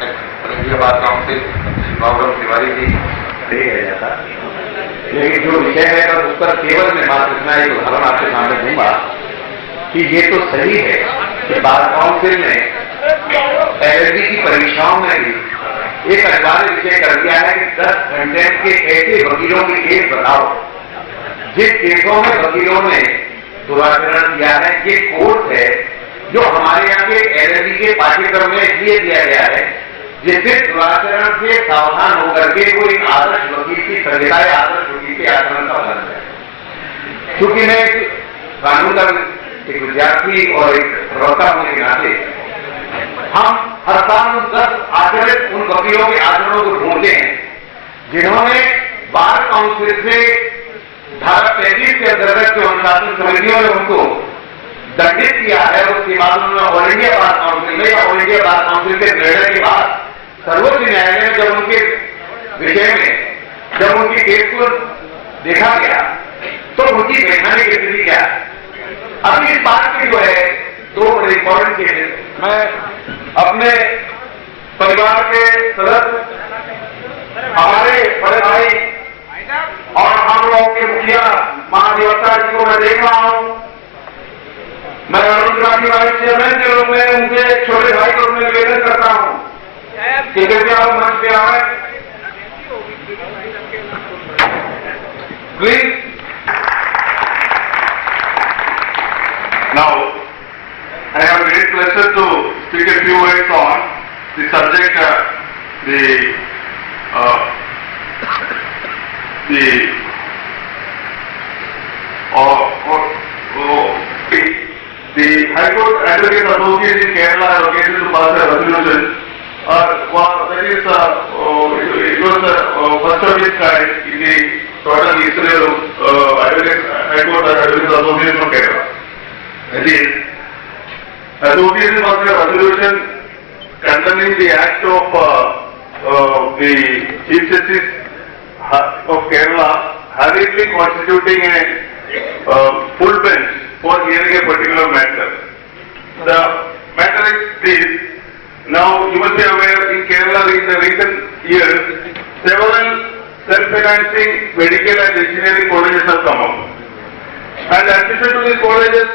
बात काउंसिल गौरव तिवारी जी से जाता, लेकिन जो विषय है तो उस पर केवल मैं मात्र इतना एक उदाहरण आपके सामने दूंगा कि ये तो सही है कि बार काउंसिल ने एलएलबी की परीक्षाओं में भी एक अनिवार्य विषय कर दिया है कि 10 घंटे के ऐसे वकीलों के केस बताओ जिन केसों में वकीलों ने दुराचरण किया है। ये कोर्स है जो हमारे यहाँ के एलएलबी के पाठ्यक्रम में इसलिए दिया गया है जिससे दुराचरण से सावधान होकर के वो एक आदर्श वकील की संहिता या आदर्श वकील के आचरण का पालन है। क्योंकि मैं कानून का एक विद्यार्थी और एक प्रवक्ता होने के नाते हम हर साल 10 आचरित उन वकीलों के आचरणों को ढूंढते हैं जिन्होंने बार काउंसिल से धारा 35 के अंतर्गत जो अनुशासन समितियों ने उनको दंडित किया है। उसके बाद उन्होंने ऑल इंडिया बार काउंसिल में या ऑल इंडिया बार काउंसिल के निर्णय के बाद सर्वोच्च न्यायालय में जब उनके विषय में जब उनके केस को देखा गया तो उनकी वैधानिक स्थिति क्या है। अभी इस बात की जो है 2 बड़े इंपॉर्टेंट केसेस मैं अपने परिवार के सदस्य हमारे बड़े भाई और हम लोग के मुखिया महाधिवक्ता जी को मैं देख रहा हूं। मैं अरुण त्रिपाठी वाइस चेयरमैन के रूप में उनके छोटे भाई को मैं निवेदन करता हूं कि कृपया वो मंच पे आए please. Now, I have great pleasure to speak a few words on the subject, the High Court Advocates Association in Kerala have occasion to pass a resolution. It was the first of its kind in the total history of High Court Advocates Association of Kerala. That is, association was a resolution condemning the act of the Chief Justice of Kerala hurriedly constituting a full bench for hearing a particular matter. The matter is this. Now, you must be aware, in Kerala in the recent years, several self-financing medical and engineering colleges have come up. And admission to these colleges,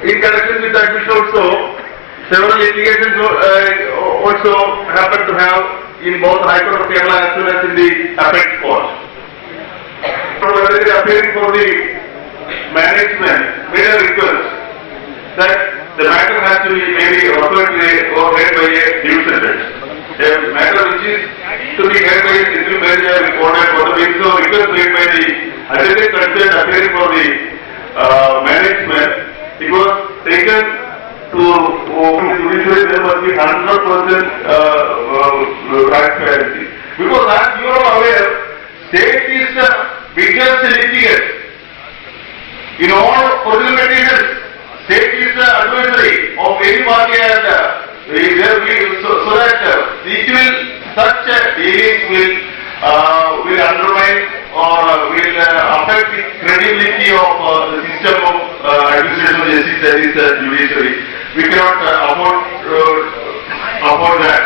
in connection with the admission also, several litigations also happen to have in both High Court of Kerala as well as in the appellate court. So, whether it is appearing for the management, made a request that the matter has to be maybe referred or heard by a division bench. A matter which is to be heard by a single bench is reported for the basis of request made by the advocate concerned appearing for the management. It was taken to judiciary. There must be 100% transparency. Because as you are aware, state is the biggest litigant. In all original materials, state is the adversary of any party and so that equal such dealings will undermine or will affect the credibility of the system of administration of justice, that is the judiciary. We cannot afford that.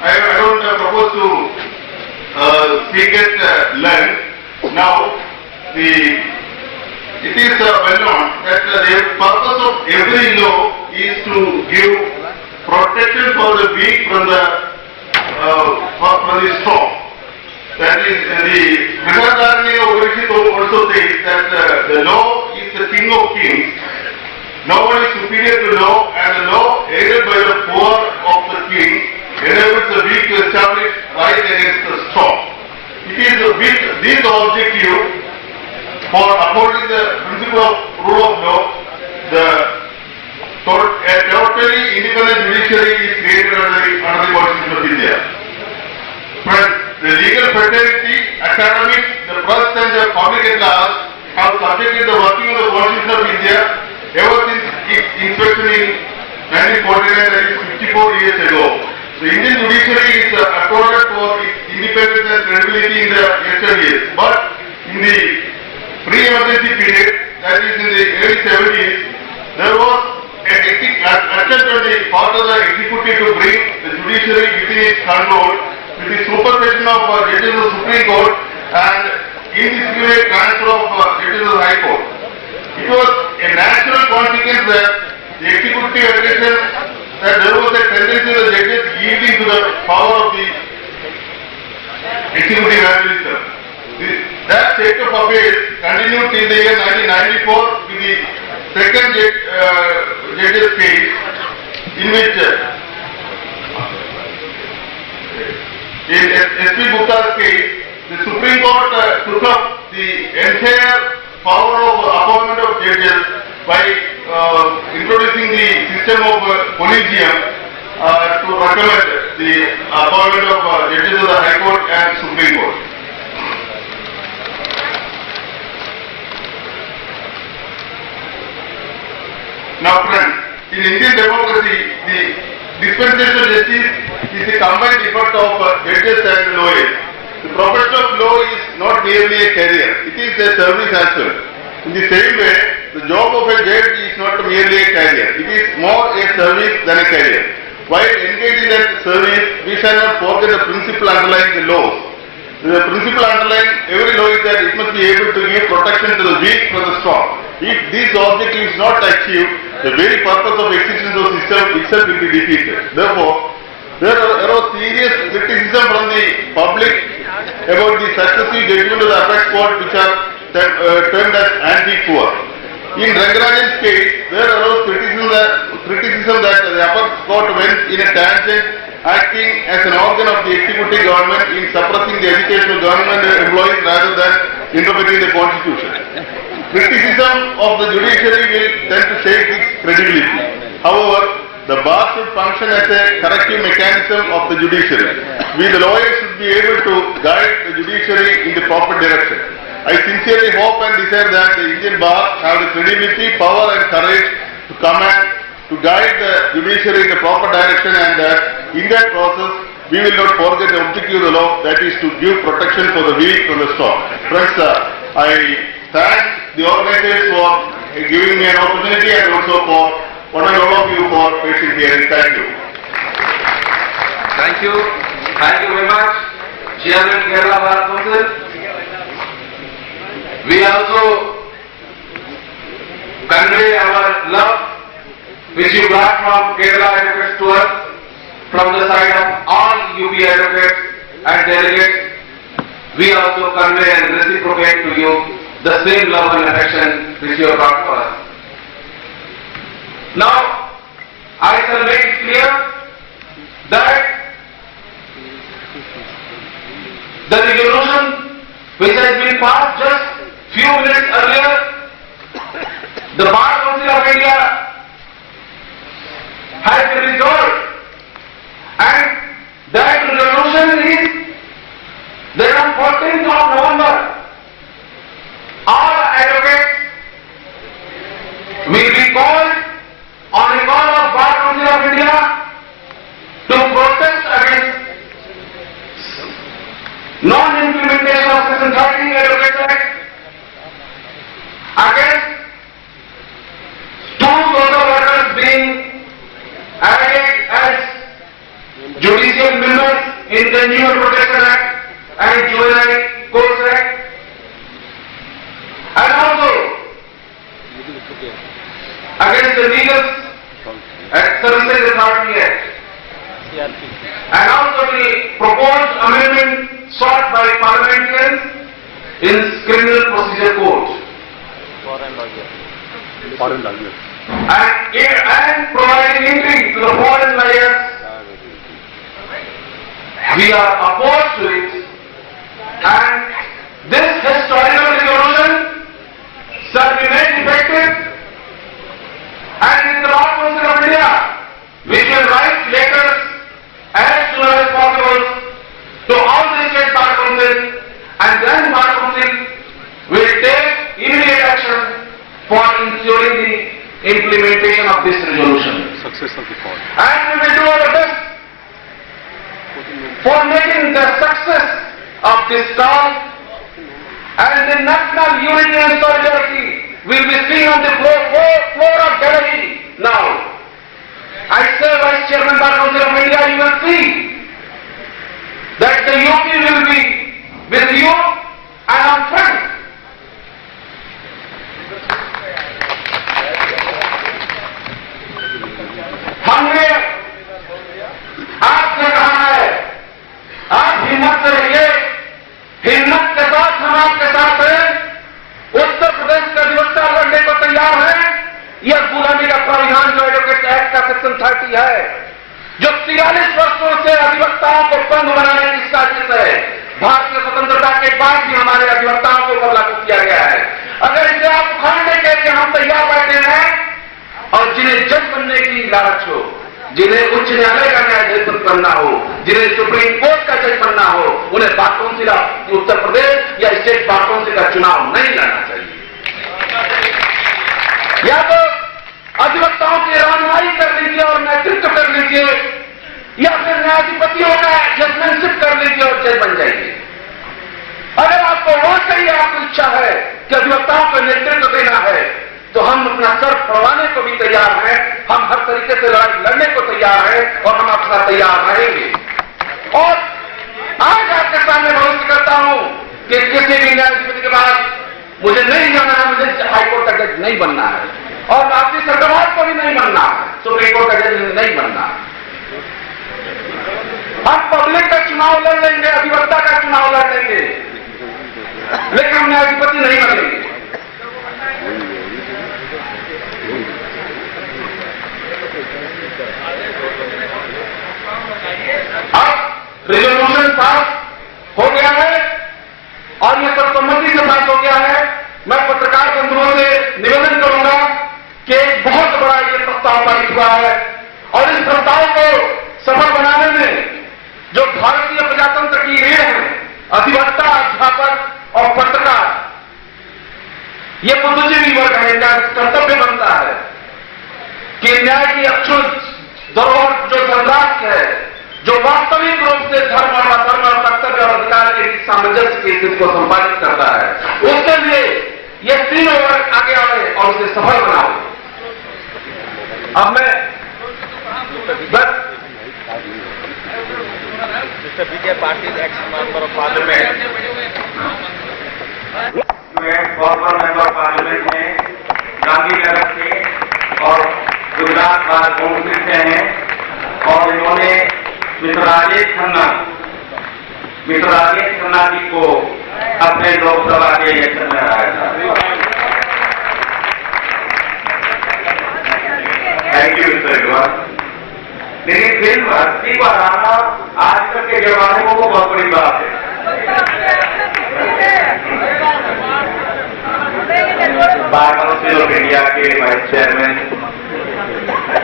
I don't propose to speak at length. Now, it is well known that the purpose of every law is to give protection for the weak from the strong. That is, the Brihadaranya Upanishad also says that the law is the king of kings. No one is superior to law, and the law aided by the power of the king enables the weak to establish right against the strong. It is with this objective for upholding the principle of rule of law, a totally independent judiciary is created under the Constitution of India. But the legal fraternity, academics, the press and the public at large have subjected the working of the Constitution of India ever since its inspection in 1949, that is 54 years ago. The Indian judiciary is accorded for its independence and credibility in the yesteryears. But in the pre-emergency period, that is in the early 70s, there was an attempt on the part of the executive to bring the judiciary controlled with the supervision of judges of the Supreme Court and indiscriminate transfer of judges of the High Court. It was a natural consequence that the executive aggression, that there was a tendency of the judges yielding to the power of the executive administration. That state of affairs continued till the year 1994 with the second judge's case, in which in S.P. Gupta's case, the Supreme Court took up the entire power of appointment of judges by introducing the system of collegium to recommend the appointment of judges of the High Court and Supreme Court. Now friends, in Indian democracy, the dispensation of justice is a combined effort of judges and lawyers. The profession of law is not merely a career, it is a service as well. In the same way, the job of a judge is not merely a career, it is more a service than a career. While engaged in that service, we shall not forget the principle underlying the laws. The principle underlying every law is that it must be able to give protection to the weak from the strong. If this objective is not achieved, the very purpose of existence of the system itself will be defeated. Therefore, there arose serious criticism from the public about the successive judgment of the apex court, which are termed as anti-poor. In Rangarajan's case, there arose criticism that the upper court went in a tangent, acting as an organ of the executive government in suppressing the education of government employees rather than interpreting the constitution. Criticism of the judiciary will tend to shake its credibility. However, the bar should function as a corrective mechanism of the judiciary. We the lawyers should be able to guide the judiciary in the proper direction. I sincerely hope and desire that the Indian bar have the credibility, power and courage to command, to guide the judiciary in the proper direction, and that in that process we will not forget the objective of the law, that is to give protection for the weak from the strong. Friends, I thank the organizers for giving me an opportunity and also for one and all of you for patient hearing. Thank you. Thank you. Thank you very much, Chairman Kerala Bar Council. We also convey our love which you brought from Kerala advocates to us, from the side of all UP advocates and delegates. We also convey and reciprocate to you the same love and affection which you have brought for us. Now, I shall make it clear that the resolution which has been passed just few minutes earlier, the Bar Council of India has been resolved, and that resolution is that on 14th of November, all advocates will be called on a call of Bar Council of India to protest against non-implementation of Section 30 Advocates Act, against 2 social workers being added as judicial members in the Consumer Protection Act and Juvenile Courts Act, and also against the Legal Services Authority Act, and also the proposed amendment sought by parliamentarians in Criminal Procedure Code. And providing entry to the foreign lawyers. We are opposed to it, and this historical resolution shall be made effective, and in the Bar Council of India, we will write letters as soon as possible to all the state Bar Councils, and then Bar Council will take immediate action for ensuring the implementation of this resolution. Success of the court. And we will do our best for making the success of this cause, and the national unity and solidarity will be seen on the floor of Delhi now. I say, Vice Chairman Bar Council of India, you will see section 30 है, जो 43 वर्षों से अधिवक्ताओं को बंद बनाने की साजिश है। भारतीय स्वतंत्रता के बाद भी हमारे अधिवक्ताओं को ऊपर लागू किया गया है। अगर इसे आप उखाड़ने के लिए हम तैयार बैठे हैं, और जिन्हें जज बनने की लालच हो, जिन्हें उच्च न्यायालय का न्यायाधीश बनना हो, जिन्हें सुप्रीम कोर्ट का जज बनना हो, उन्हें बार काउंसिल उत्तर प्रदेश या स्टेट बार काउंसिल का चुनाव नहीं लड़ना चाहिए। या तो अधिवक्ताओं की रहनुमाई कर लीजिए और नेतृत्व कर लीजिए, या फिर न्यायाधिपतियों का जजमेंटशिप कर लीजिए और जज बन जाइए। अगर आपको वाकई आपको इच्छा है कि अधिवक्ताओं को नेतृत्व देना है, तो हम अपना सर फड़वाने को भी तैयार हैं, हम हर तरीके से लड़ाई लड़ने को तैयार हैं और हम आपके साथ तैयार रहेंगे। और आज आपके सामने भरोसा करता हूं कि किसी भी न्यायाधिपति के पास मुझे नहीं जाना है, मुझे हाईकोर्ट का जज नहीं बनना है, और आपकी सरकार को भी नहीं बनना है, सुप्रीम कोर्ट का जज नहीं बनना है। हम पब्लिक का चुनाव लड़ लेंगे, अधिवक्ता का चुनाव लड़ लेंगे, लेकिन हम न्यायाधिपति नहीं बनेंगे। अब रिजोल्यूशन पास हो गया है और यह सर्वसम्मति से पास हो गया है। मैं पत्रकार बंधुओं से निवेदन करूंगा कि एक बहुत बड़ा यह प्रस्ताव पारित हुआ है, और इस प्रस्ताव को सफल बनाने में जो भारतीय प्रजातंत्र की रीढ़ है, अधिवक्ता, अध्यापक और पत्रकार, ये बुद्धिजीवी वर्ग है, इनका कर्तव्य बनता है कि न्याय की अक्षुण्ण धरोहर जो धनराशि है, जो वास्तविक रूप से धर्म और अधर्म और कर्तव्य और अधिकार के बीच सामंजस्य की स्थिति को संपादित करता है, उसके लिए ये तीनों वर्ग आगे आवे और उसे सफल बनाओ। अब मैं party x member of parliament, farmer member of parliament हैं, गांधीनगर से और गुजरात बार काउंसिल से हैं, और इन्होंने मिस्टर राजेश खन्ना जी को अपने लोकसभा के इलेक्शन में हराया था। Thank you mister Agarwal. लेकिन फिर भर्ती को हराना आजकल के जमाने में वो बहुत बड़ी बात है। बार काउंसिल ऑफ इंडिया के वाइस चेयरमैन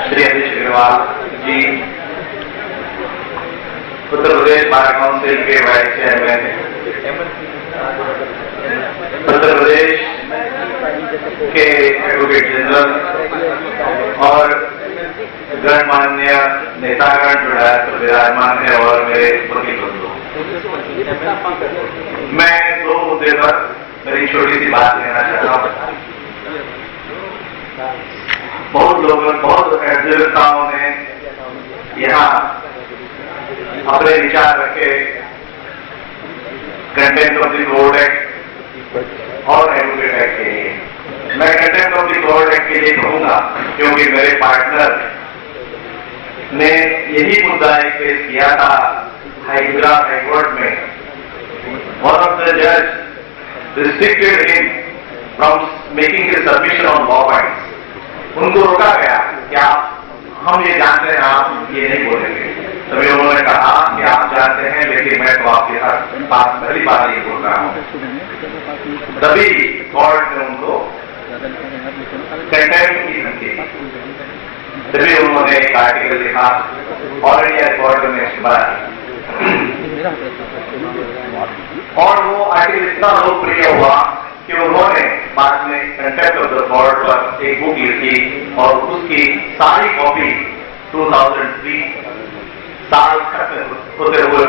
श्री हरीश अग्रवाल जी, उत्तर प्रदेश बार काउंसिल के वाइस चेयरमैन, उत्तर प्रदेश के एडवोकेट जनरल और गणमान्य नेतागण जो है विराजमान है, और मेरे पति बंधु, मैं दो मुद्दे पर मेरी छोटी सी बात कहना चाहता हूं। बहुत लोगों, बहुत अधिवक्ताओं ने यहाँ अपने विचार रखे contempt of the court act और एडवोकेट एक्ट के लिए। मैं contempt of the court act के लिए कहूंगा क्योंकि मेरे पार्टनर ने यही मुद्दा एक पेश किया था गुजरात हाईकोर्ट में। वन ऑफ द जज restricted him from making his submission on law points. उनको रोका गया कि आप, हम ये जानते हैं, आप ये नहीं बोलेंगे। तभी उन्होंने कहा कि आप जानते हैं, लेकिन मैं तो आपके साथ बात पहली बार ये बोल रहा हूं। तभी कोर्ट ने उनको कंटेम्प्ट की धमकी दी। तभी उन्होंने एक आर्टिकल लिखा ऑल इंडिया कोर्ट में इस्तेमाल, और वो आर्टिकल इतना लोकप्रिय हुआ कि उन्होंने बाद में कंटेम्प्ट ऑफ द कोर्ट पर एक बुक लिखी, और उसकी सारी कॉपी 2003 साल होते हुए